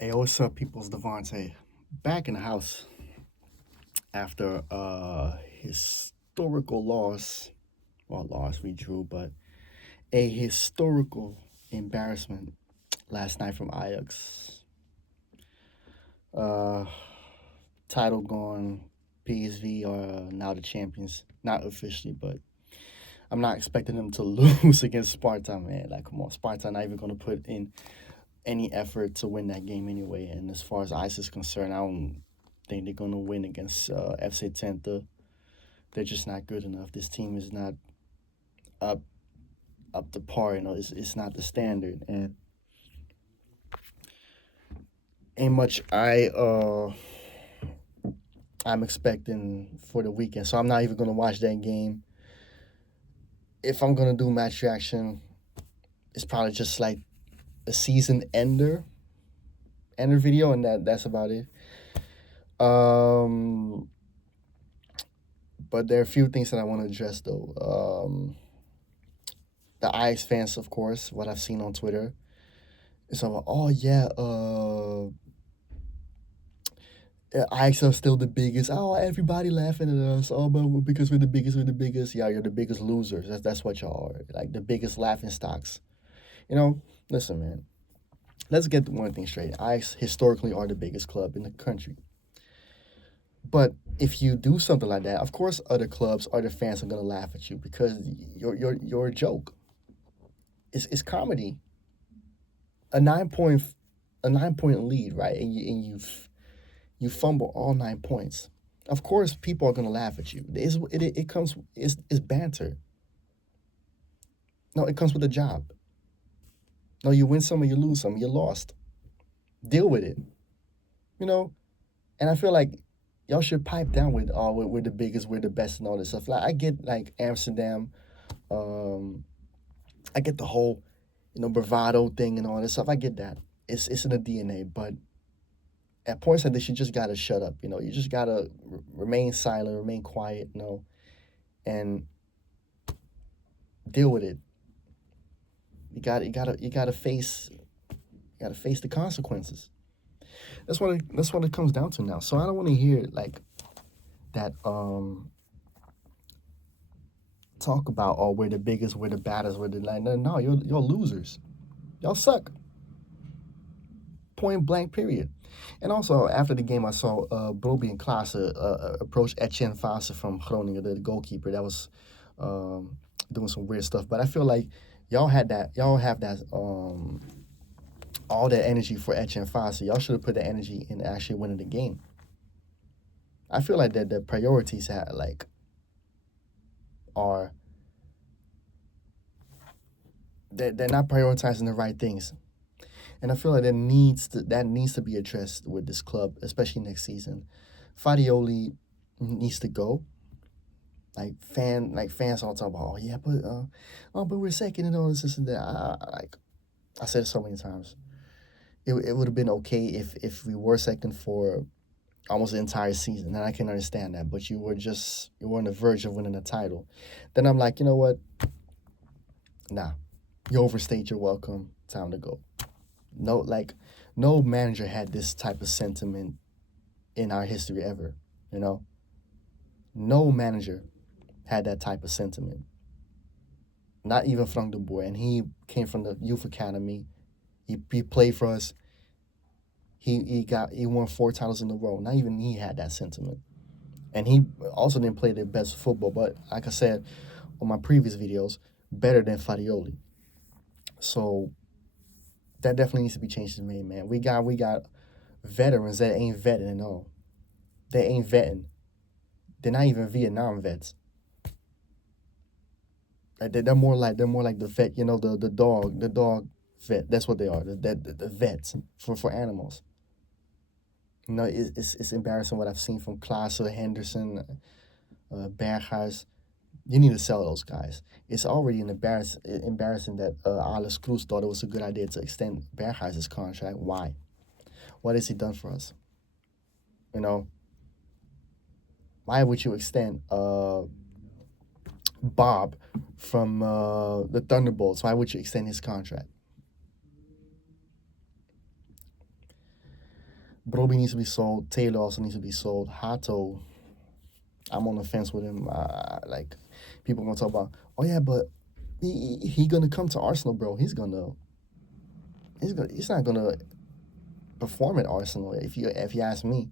Hey, what's up, people's Devontae? Back in the house after historical loss. Well, loss we drew, but a historical embarrassment last night from Ajax. Uh, Title gone. PSV are now the champions. Not officially, but I'm not expecting them to lose against Sparta, man. Like, come on, Sparta not even gonna put in any effort to win that game anyway. And as far as Ice is concerned, I don't think they're gonna win against FC Tenta. They're just not good enough. This team is not up up to par. It's not the standard, and ain't much I'm expecting for the weekend. So I'm not even gonna watch that game. If I'm gonna do match reaction, it's probably just like a season ender video, and that's about it. Um, but there are a few things that I want to address though. The Ajax fans, of course, what I've seen on Twitter. It's about, oh yeah, Ajax are still the biggest. Oh, everybody laughing at us. Oh, but because we're the biggest, we're the biggest. Yeah, you're the biggest losers. That's what y'all are. Like the biggest laughing stocks. You know, listen, man. Let's get one thing straight. Ajax historically are the biggest club in the country. But if you do something like that, of course, other clubs, other fans are gonna laugh at you because you're a joke. It's comedy. A 9 point a 9 point lead, right? And you fumble all 9 points. Of course, people are gonna laugh at you. It comes it's banter. No, it comes with a job. No, you win some or you lose some. You lost. Deal with it. You know. And I feel like y'all should pipe down with we're the biggest, we're the best, and all this stuff. Like I get like Amsterdam, um, I get the whole bravado thing and all this stuff. I get that. It's in the DNA, but at points like this, you just gotta shut up. You just gotta remain silent, remain quiet. And deal with it. You gotta face the consequences. That's what it comes down to now. So I don't want to hear like that talk about, oh, we're the biggest, we're the baddest, we're the like no, you're losers. Y'all suck. Point blank period. And also after the game, I saw Broby and Klaassen approach Etienne Fase from Groningen, the goalkeeper that was um, doing some weird stuff. But I feel like y'all have that all that energy for Etienne Fase. Y'all should have put the energy in actually winning the game. I feel like that the priorities are they're not prioritizing the right things. And I feel like that needs to be addressed with this club, especially next season. Fadioli needs to go. Fans all talk about, oh yeah, but we're second and all this and that. I said it so many times. It would have been okay if we were second for almost the entire season, and I can understand that. But you were on the verge of winning a title. Then I'm like, you know what? Nah, you overstayed your welcome. Time to go. No, like, no manager had this type of sentiment in our history ever. You know, no manager had that type of sentiment. Not even Frank de Boer, and he came from the youth academy. He played for us. He won 4 titles in a row. Not even he had that sentiment, and he also didn't play the best football. But like I said on my previous videos, better than Farioli. So that definitely needs to be changed to me, man. We got veterans that ain't vetting at all. They ain't vetting. They're not even Vietnam vets. They're more like the vet, the dog vet. That's what they are. The vets for animals. It's embarrassing what I've seen from Klaassen, Henderson, Berghuis. You need to sell those guys. It's already embarrassing that Alex Cruz thought it was a good idea to extend Berghuis' contract. Why? What has he done for us? You know, why would you extend Bob from the Thunderbolts? Why would you extend his contract? Broby needs to be sold. Taylor also needs to be sold. Hato, I'm on the fence with him. Like people gonna talk about, oh yeah, but he gonna come to Arsenal, bro. He's not gonna perform at Arsenal. If you ask me,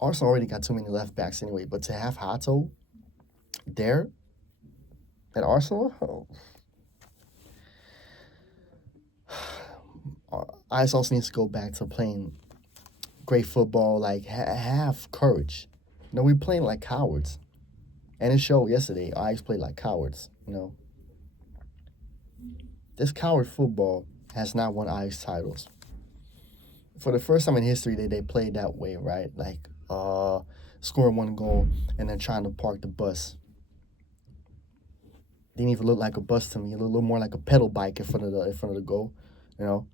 Arsenal already got too many left backs anyway. But to have Hato there at Arsenal, Ajax also needs to go back to playing great football. Like have courage. We're playing like cowards, and it showed yesterday. Ajax played like cowards. This coward football has not won Ajax titles. For the first time in history, they played that way, right? Like scoring one goal and then trying to park the bus. Didn't even look like a bus to me. It looked a little more like a pedal bike in front of the goal, you know.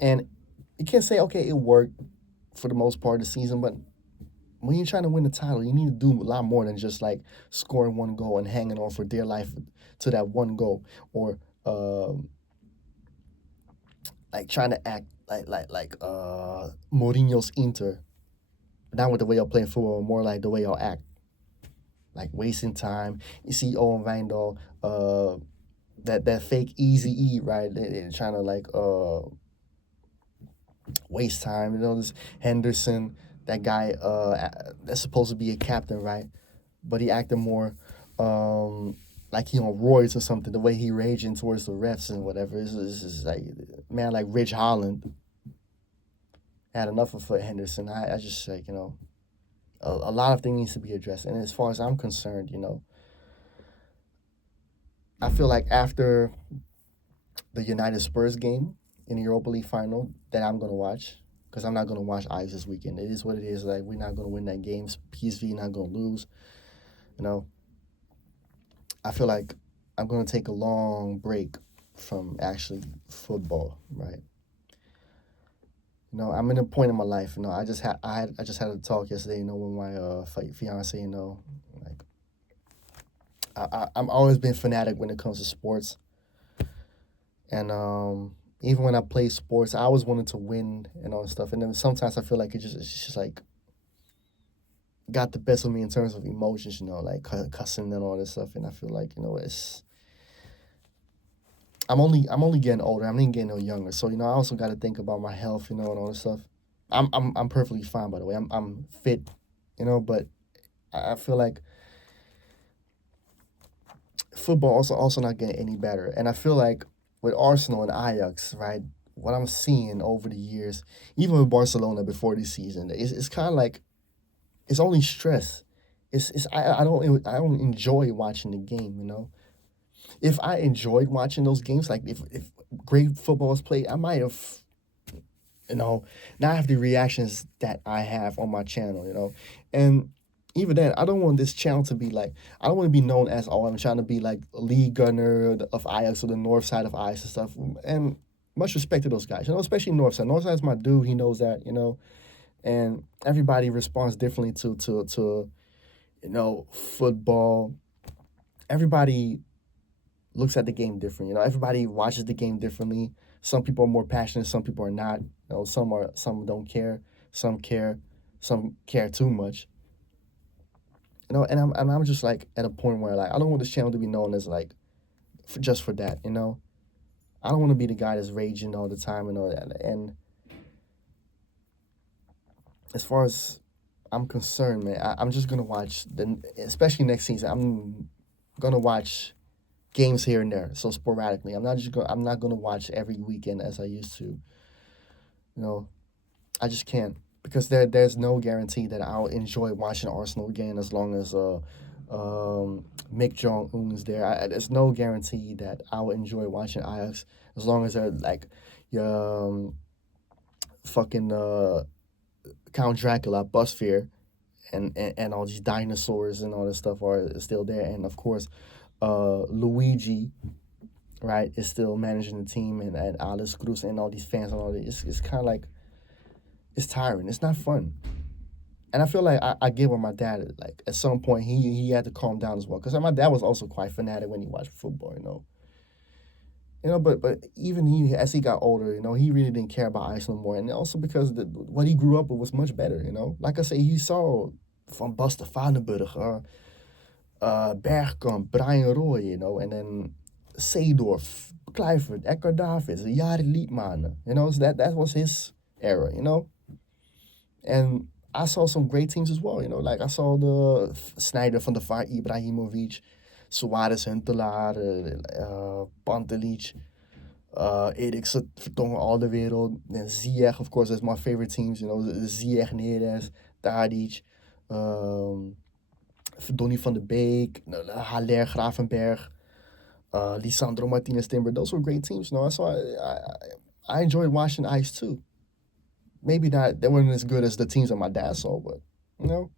And you can't say okay, it worked for the most part of the season, but when you're trying to win the title, you need to do a lot more than just like scoring one goal and hanging on for dear life to that one goal, or like trying to act like Mourinho's Inter, not with the way y'all playing football, more like the way y'all act, like wasting time. You see Owen Wijndal, that fake easy E, right? They're trying to like waste time. This Henderson, that guy that's supposed to be a captain, right? But he acted more like he on roids or something. The way he raging towards the refs and whatever is like, man, like Rich Holland had enough of Henderson. I just like a lot of things needs to be addressed. And as far as I'm concerned, I feel like after the United Spurs game in the Europa League final that I'm gonna watch, because I'm not gonna watch Ajax this weekend. It is what it is. Like we're not gonna win that game. PSV not gonna lose. You know, I feel like I'm gonna take a long break from actually football, right? I'm in a point in my life. I just had a talk yesterday. With my fiance. Like I'm always been fanatic when it comes to sports, and even when I play sports, I always wanted to win and all that stuff. And then sometimes I feel like it's just like got the best of me in terms of emotions. Like cussing and all this stuff. And I feel like it's I'm only getting older. I'm not getting no younger. So I also got to think about my health. And all this stuff. I'm perfectly fine, by the way. I'm fit. But I feel like football also not getting any better. And I feel like with Arsenal and Ajax, right? What I'm seeing over the years, even with Barcelona before this season, it's kind of like it's only stress. I don't enjoy watching the game. If I enjoyed watching those games, like if great football was played, I might have not have the reactions that I have on my channel. And even then, I don't want this channel to be like, I don't want to be known as, oh, I'm trying to be like a league gunner of Ajax or the north side of Ajax and stuff. And much respect to those guys, especially north side. North side's my dude. He knows that, and everybody responds differently to football. Everybody looks at the game different. Everybody watches the game differently. Some people are more passionate. Some people are not. Some don't care. Some care. Some care too much. And I'm just like at a point where like I don't want this channel to be known as like just for that. I don't want to be the guy that's raging all the time and all that. And as far as I'm concerned, man, I'm just gonna watch especially next season. I'm gonna watch games here and there, so sporadically. I'm not gonna watch every weekend as I used to. I just can't, because there's no guarantee that I'll enjoy watching Arsenal again as long as Mick Jong-un is there. There's no guarantee that I will enjoy watching Ajax as long as they're like fucking Count Dracula, Busfear, and all these dinosaurs and all this stuff are still there. And of course, Luigi, right, is still managing the team, and Alice Cruz and all these fans and all this. It's kind of like, it's tiring. It's not fun. And I feel like I get where my dad is. Like at some point, he had to calm down as well, because my dad was also quite fanatic when he watched football. But even he, as he got older, he really didn't care about ice no more, and also because what he grew up with was much better. Like I say, he saw Van Basten, Vaneburg, Bergkamp, Brian Roy, and then Seedorf, Kluivert, Eckhart Davids, Jari Liedmanen. So that was his era. And I saw some great teams as well. Like I saw the Snyder van der Vaart, Ibrahimovic, Suarez, Huntelaar, Pantelic, Eriksen, Vertongen, Alderweireld, and Ziyech, of course, that's my favorite teams. Ziyech, Neres, Tadic, um, Donny van de Beek, Haller, Gravenberg, Lisandro Martinez Timber. Those were great teams. So I enjoyed watching Ice too. Maybe not they weren't as good as the teams that my dad saw, but you know,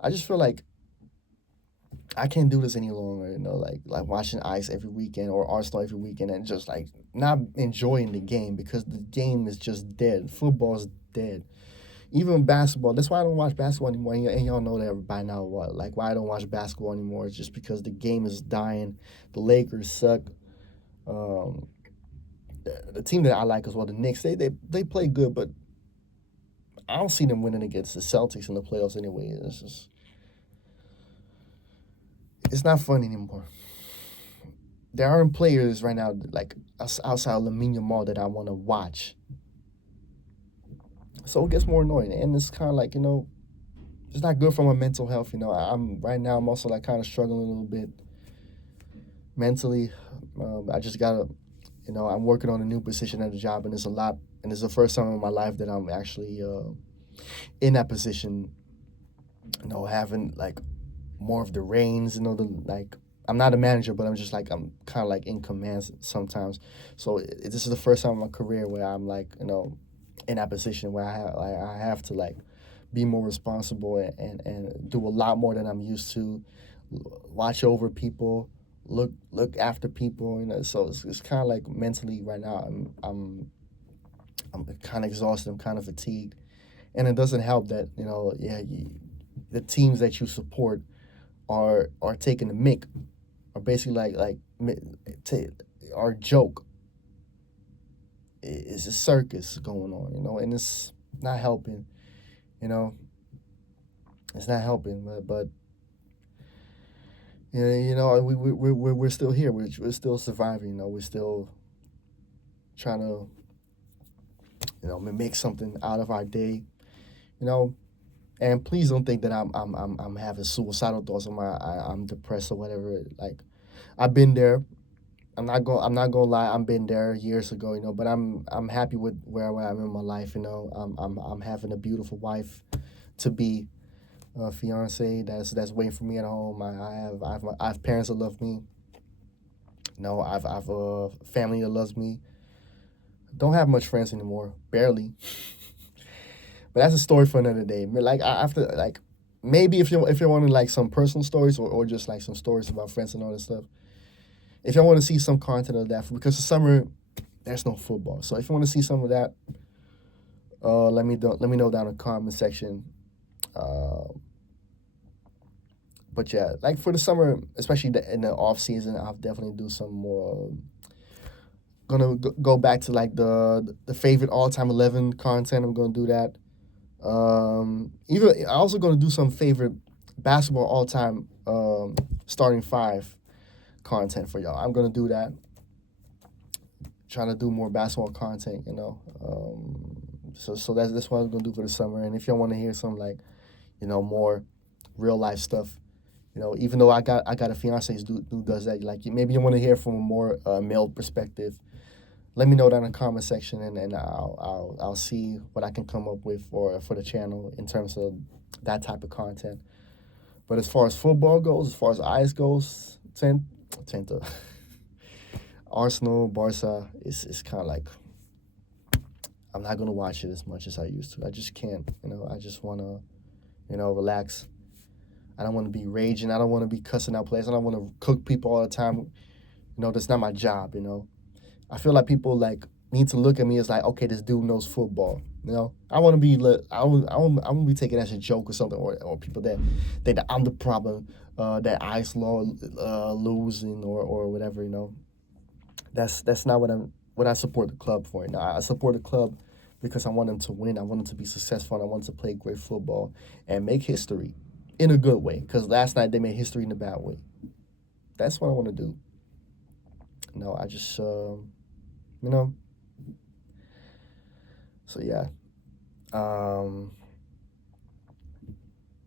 I just feel like I can't do this any longer. Like watching Ice every weekend or Arsenal every weekend and just like not enjoying the game because the game is just dead. Football's dead. Even basketball. That's why I don't watch basketball anymore. And y'all know that by now. What like why I don't watch basketball anymore? It's just because the game is dying. The Lakers suck. Um, the team that I like as well, the Knicks. They play good, but I don't see them winning against the Celtics in the playoffs anyway. It's not fun anymore. There aren't players right now like outside Lamine Yamal that I want to watch. So it gets more annoying, and it's kind of like it's not good for my mental health. I'm right now. I'm also like kind of struggling a little bit mentally. I just gotta, I'm working on a new position at the job, and it's a lot. And it's the first time in my life that I'm actually in that position. Having like more of the reins. Like I'm not a manager, but I'm just like I'm kind of like in command sometimes. So this is the first time in my career where I'm like in that position where I have to like be more responsible and do a lot more than I'm used to. Watch over people, look after people. So it's kind of like mentally right now. I'm kind of exhausted. I'm kind of fatigued, and it doesn't help that the teams that you support are taking the mick, are basically our joke. It's a circus going on, and it's not helping. You know, it's not helping. But we're still here. We're still surviving. We're still trying to make something out of our day. You know, and please don't think that I'm having suicidal thoughts. I'm depressed or whatever. Like I've been there. I'm not gonna lie. I've been there years ago. But I'm happy with where I'm in my life. I'm having a beautiful wife to be, a fiance that's waiting for me at home. I have parents that love me. I've a family that loves me. Don't have much friends anymore, barely. But that's a story for another day. Like after like maybe if you want to like some personal stories or just like some stories about friends and all this stuff. If y'all want to see some content of that, because the summer there's no football. So if you want to see some of that, let me know down in the comment section. Uh, but yeah, like for the summer, especially in the off season, I'll definitely do some more. Gonna go back to like the favorite all time 11 content. I'm gonna do that. Even I also gonna do some favorite basketball all time starting five content for y'all. I'm gonna do that. Trying to do more basketball content. So that's what I'm gonna do for the summer. And if y'all want to hear some like, more real life stuff, even though I got a fiance who does that, like maybe you want to hear from a more male perspective. Let me know down in the comment section, and I'll see what I can come up with for the channel in terms of that type of content. But as far as football goes, as far as eyes goes, tend to Arsenal, Barca, it's kind of like I'm not gonna watch it as much as I used to. I just can't. I just wanna, relax. I don't want to be raging. I don't want to be cussing out players. I don't want to cook people all the time. That's not my job. I feel like people like need to look at me as like, okay, this dude knows football. I want to be I want to be taken as a joke or something, or people that think that I'm the problem, that Ice Law losing or whatever. That's not what I support the club for. Now I support the club because I want them to win. I want them to be successful. And I want them to play great football and make history in a good way. Because last night they made history in a bad way. That's what I want to do. No, I just you know. So yeah, um,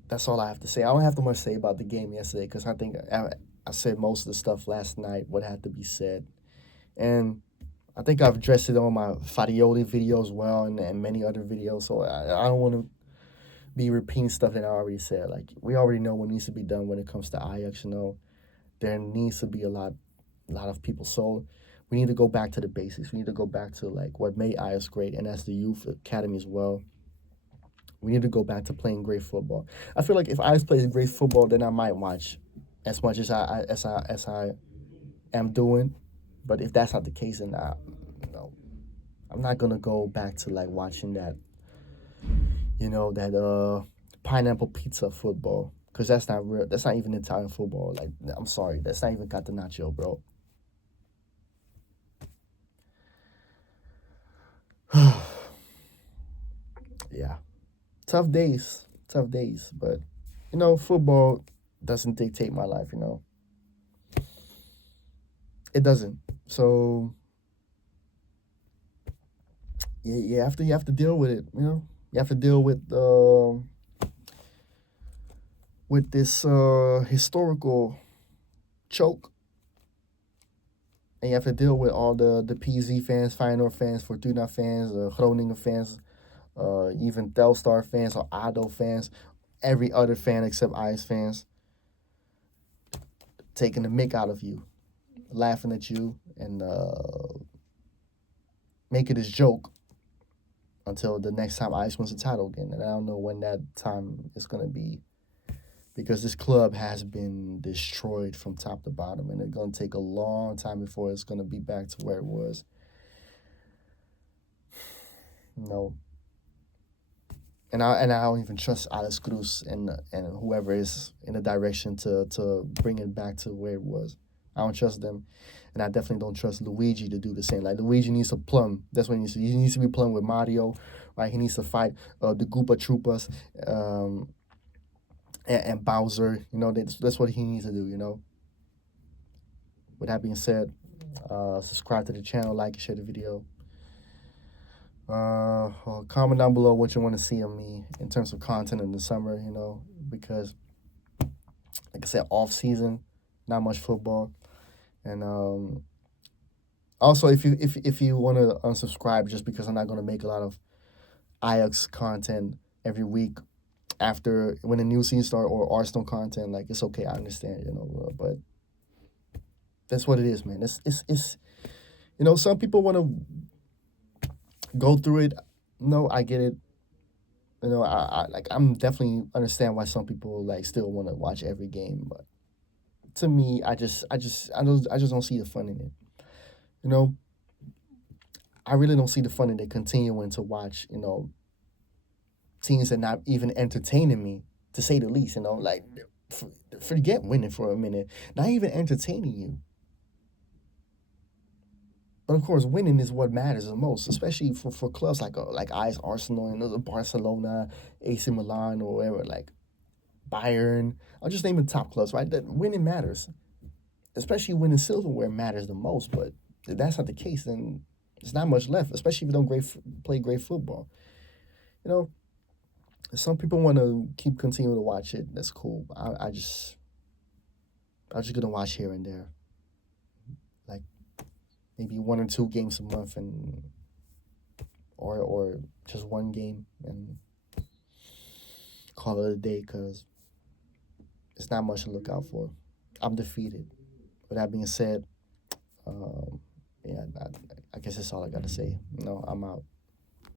that's all I have to say. I don't have too much to say about the game yesterday because I think I said most of the stuff last night. What had to be said, and I think I've addressed it on my Farioli video as well and many other videos. So I don't want to be repeating stuff that I already said. Like we already know what needs to be done when it comes to Ajax. There needs to be a lot of people. So we need to go back to the basics. We need to go back to like what made Ajax great, and that's the youth academy as well. We need to go back to playing great football. I feel like if Ajax plays great football, then I might watch as much as I am doing. But if that's not the case, then no, I'm not gonna go back to like watching that pineapple pizza football because that's not real. That's not even Italian football. Like I'm sorry, that's not even Catenaccio, bro. Yeah, tough days. But football doesn't dictate my life. It doesn't. So you have to deal with it. You have to deal with this historical choke, and you have to deal with all the PZ fans, Feyenoord fans, Fortuna fans, Groningen fans, even Telstar fans or ADO fans, every other fan except Ajax fans, taking the mick out of you, laughing at you, and making this joke until the next time Ajax wins the title again. And I don't know when that time is going to be because this club has been destroyed from top to bottom, and it's going to take a long time before it's going to be back to where it was. No. And I don't even trust Alex Cruz and whoever is in the direction to bring it back to where it was. I don't trust them, and I definitely don't trust Luigi to do the same. Like Luigi needs to plumb. That's what he needs to. He needs to be plumbed with Mario, right? He needs to fight the Goopa Troopas and Bowser. That's what he needs to do. With that being said, subscribe to the channel, like and share the video. Comment down below what you want to see of me in terms of content in the summer, because like I said, off season, not much football. And also if you want to unsubscribe just because I'm not going to make a lot of Ajax content every week after when the new season starts or Arsenal content, like it's okay, I understand, but that's what it is, man. It's some people want to go through it. No, I get it. I'm definitely understand why some people like still want to watch every game, but to me, I just don't see the fun in it. I really don't see the fun in it continuing to watch, teams that not even entertaining me, to say the least. Like forget winning for a minute, not even entertaining you. But of course, winning is what matters the most, especially for clubs like Ajax, Arsenal, and Barcelona, AC Milan, or whatever, like Bayern. I'll just name the top clubs, right? That winning matters, especially winning silverware matters the most. But if that's not the case, then there's not much left, especially if you don't play great football. Some people want to keep continuing to watch it. That's cool. I'm just gonna watch here and there, like maybe 1 or 2 games a month, and or just one game and call it a day because it's not much to look out for. I'm defeated. With that being said, yeah, I guess that's all I got to say. I'm out.